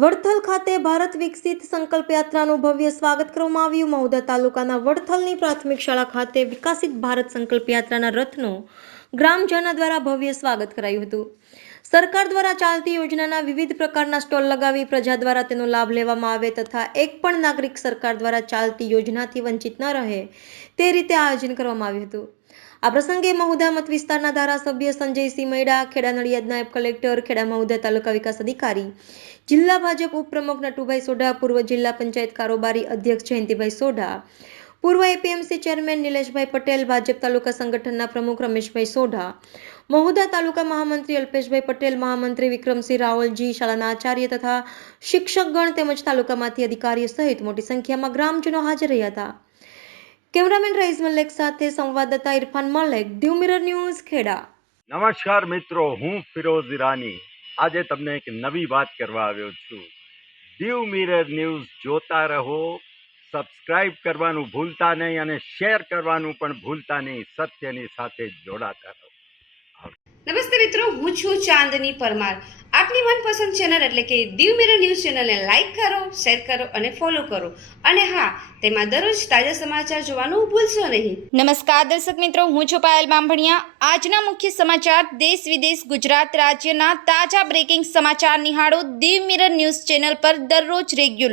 વડથલ ખાતે ભારત વિકસિત સંકલ્પ યાત્રાનું ભવ્ય સ્વાગત કરવામાં આવ્યું. મહુધા તાલુકાના વડથલની પ્રાથમિક શાળા ખાતે વિકસિત ભારત સંકલ્પ યાત્રાના રથનો ગ્રામજનો દ્વારા ભવ્ય સ્વાગત કરાયું હતું. સરકાર દ્વારા ચાલતી યોજનાના વિવિધ પ્રકારના સ્ટોલ લગાવી પ્રજા દ્વારા તેનો લાભ લેવામાં આવે તથા એક પણ નાગરિક સરકાર દ્વારા ચાલતી યોજનાથી વંચિત ન રહે તે રીતે આયોજન કરવામાં આવ્યું હતું. આ પ્રસંગે મહુધા મત વિસ્તારના ધારાસભ્ય સંજયસિંહ મૈડા, ખેડા નડિયાદ નાયબ કલેક્ટર, ખેડા મહુધા તાલુકા વિકાસ અધિકારી, જિલ્લા ભાજપ ઉપપ્રમુખ નટુભાઈ સોઢા, પૂર્વ જિલ્લા પંચાયત કારોબારી અધ્યક્ષ જયંતિભાઈ સોઢા પૂર્વ એપીએમસી ચેરમેન નિલેશભાઈ પટેલ, ભાજપ તાલુકા સંગઠનના પ્રમુખ રમેશભાઈ સોઢા મહુધા તાલુકા મહામંત્રી અલ્પેશભાઈ પટેલ, મહામંત્રી વિક્રમસિંહ રાવલજી, શાળાના આચાર્ય તથા શિક્ષકગણ તેમજ તાલુકામાંથી અધિકારીઓ સહિત મોટી સંખ્યામાં ગ્રામજનો હાજર રહ્યા હતા. કેમેરામેન રઈસ મલેક સાથે સંવાદદાતા ઇરફાન મલેક દીવ મિરર ન્યૂઝ ખેડા. નમસ્કાર મિત્રો, હું ફિરોઝ ઈરાની. આજે તમને એક નવી વાત કરવા આવ્યો છું. દીવ મિરર ન્યૂઝ જોતા રહો સબસ્ક્રાઇબ કરવાનું ભૂલતા નહીં અને શેર કરવાનું પણ ભૂલતા નહીં. સત્યની સાથે જોડાતા રહો. નમસ્તે મિત્રો હું છું ચાંદની પરમાર. આપની મનપસંદ ચેનલ એટલે કે દીવ મિરર ન્યૂઝ ચેનલને લાઈક કરો શેર કરો અને ફોલો કરો. અને હા તેમાં દરરોજ તાજા સમાચાર જોવાનું ભૂલશો નહીં. નમસ્કાર દર્શક મિત્રો હું છું પાયલ બાંભણિયા આજના મુખ્ય સમાચાર દેશ વિદેશ ગુજરાત રાજ્યના તાજા બ્રેકિંગ સમાચાર નિહાળો દીવ મિરર ન્યૂઝ ચેનલ પર દરરોજ રેગ્યુલર